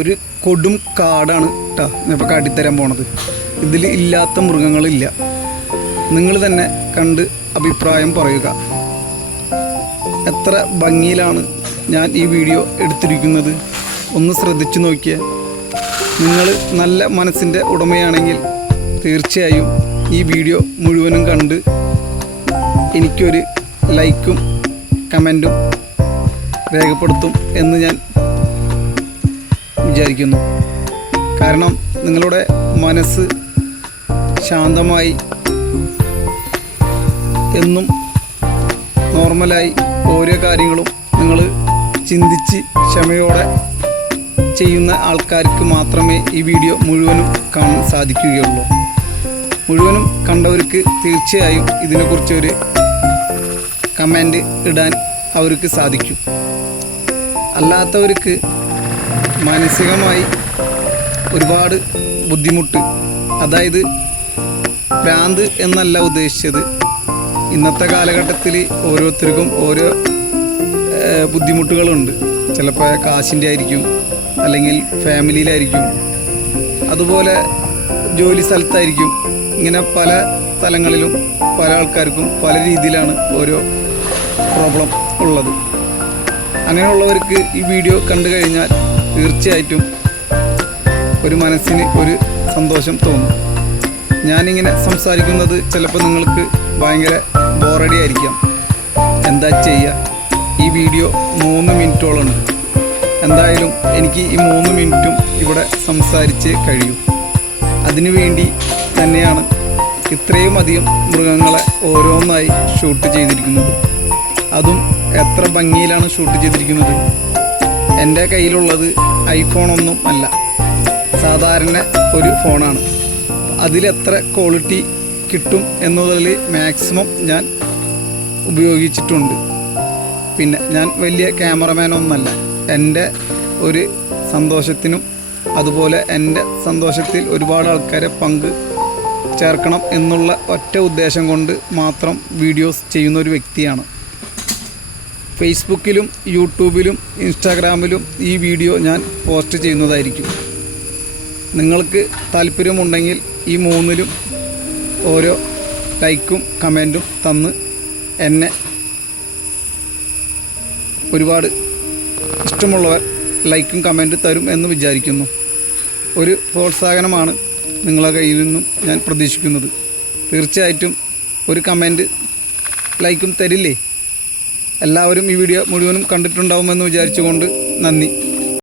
ഒരു കൊടും കാടാണ് കേട്ടോ ഇപ്പോൾ കാട്ടിത്തരാൻ പോണത്. ഇതിൽ ഇല്ലാത്ത മൃഗങ്ങളില്ല. നിങ്ങൾ തന്നെ കണ്ട് അഭിപ്രായം പറയുക. എത്ര ഭംഗിയിലാണ് ഞാൻ ഈ വീഡിയോ എടുത്തിരിക്കുന്നത്. ഒന്ന് ശ്രദ്ധിച്ചു നോക്കിയേ. നിങ്ങൾ നല്ല മനസ്സിൻ്റെ ഉടമയാണെങ്കിൽ തീർച്ചയായും ഈ വീഡിയോ മുഴുവനും കണ്ട് എനിക്കൊരു ലൈക്കും കമൻറ്റും രേഖപ്പെടുത്തും എന്ന് ഞാൻ വിചാരിക്കുന്നു. കാരണം നിങ്ങളുടെ മനസ്സ് ശാന്തമായി എന്നും നോർമലായി ഓരോ കാര്യങ്ങളും നിങ്ങൾ ചിന്തിച്ച് ക്ഷമയോടെ ചെയ്യുന്ന ആൾക്കാർക്ക് മാത്രമേ ഈ വീഡിയോ മുഴുവനും കാണാൻ സാധിക്കുകയുള്ളൂ. മുഴുവനും കണ്ടവർക്ക് തീർച്ചയായും ഇതിനെക്കുറിച്ചൊരു കമൻറ്റ് ഇടാൻ അവർക്ക് സാധിക്കും. അല്ലാത്തവർക്ക് മാനസികമായി ഒരുപാട് ബുദ്ധിമുട്ട്, അതായത് ഭ്രാന്ത് എന്നല്ല ഉദ്ദേശിച്ചത്. ഇന്നത്തെ കാലഘട്ടത്തിൽ ഓരോരുത്തർക്കും ഓരോ ബുദ്ധിമുട്ടുകളുണ്ട്. ചിലപ്പോൾ കാശിൻ്റെ ആയിരിക്കും, അല്ലെങ്കിൽ ഫാമിലിയിലായിരിക്കും, അതുപോലെ ജോലി സ്ഥലത്തായിരിക്കും. ഇങ്ങനെ പല സ്ഥലങ്ങളിലും പല ആൾക്കാർക്കും പല രീതിയിലാണ് ഓരോ പ്രോബ്ലം ഉള്ളത്. അങ്ങനെയുള്ളവർക്ക് ഈ വീഡിയോ കണ്ടു കഴിഞ്ഞാൽ തീർച്ചയായിട്ടും ഒരു മനസ്സിന് ഒരു സന്തോഷം തോന്നും. ഞാനിങ്ങനെ സംസാരിക്കുന്നത് ചിലപ്പോൾ നിങ്ങൾക്ക് ഭയങ്കര ബോറടി ആയിരിക്കാം. എന്താ ചെയ്യുക, ഈ വീഡിയോ 3 മിനിറ്റോളമുണ്ട്. എന്തായാലും എനിക്ക് ഈ 3 മിനിറ്റും ഇവിടെ സംസാരിച്ച് കഴിയും. അതിനുവേണ്ടി തന്നെയാണ് ഇത്രയും അധികം മൃഗങ്ങളെ ഓരോന്നായി ഷൂട്ട് ചെയ്തിരിക്കുന്നത്. അതും എത്ര ഭംഗിയിലാണ് ഷൂട്ട് ചെയ്തിരിക്കുന്നത്. എൻ്റെ കയ്യിലുള്ളത് ഐഫോണൊന്നും അല്ല, സാധാരണ ഒരു ഫോണാണ്. അതിലെത്ര ക്വാളിറ്റി കിട്ടും എന്നതിൽ മാക്സിമം ഞാൻ ഉപയോഗിച്ചിട്ടുണ്ട്. പിന്നെ ഞാൻ വലിയ ക്യാമറമാനൊന്നുമല്ല. എൻ്റെ ഒരു സന്തോഷത്തിനും അതുപോലെ എൻ്റെ സന്തോഷത്തിൽ ഒരുപാട് ആൾക്കാരെ പങ്ക് ചേർക്കണം എന്നുള്ള ഒറ്റ ഉദ്ദേശം കൊണ്ട് മാത്രം വീഡിയോസ് ചെയ്യുന്ന ഒരു വ്യക്തിയാണ്. ഫേസ്ബുക്കിലും യൂട്യൂബിലും ഇൻസ്റ്റാഗ്രാമിലും ഈ വീഡിയോ ഞാൻ പോസ്റ്റ് ചെയ്യുന്നതായിരിക്കും. നിങ്ങൾക്ക് താല്പര്യമുണ്ടെങ്കിൽ ഈ 3ലും ഓരോ ലൈക്കും കമൻറ്റും തന്ന് എന്നെ ഒരുപാട് ഇഷ്ടമുള്ളവർ ലൈക്കും കമൻറ്റും തരും എന്ന് വിചാരിക്കുന്നു. ഒരു പ്രോത്സാഹനമാണ് നിങ്ങളുടെ കയ്യിൽ നിന്നും ഞാൻ പ്രതീക്ഷിക്കുന്നത്. തീർച്ചയായിട്ടും ഒരു കമൻറ്റ് ലൈക്കും തരില്ലേ? എല്ലാവരും ഈ വീഡിയോ മുഴുവനും കണ്ടിട്ടുണ്ടാവുമെന്ന് വിചാരിച്ചുകൊണ്ട് നന്ദി.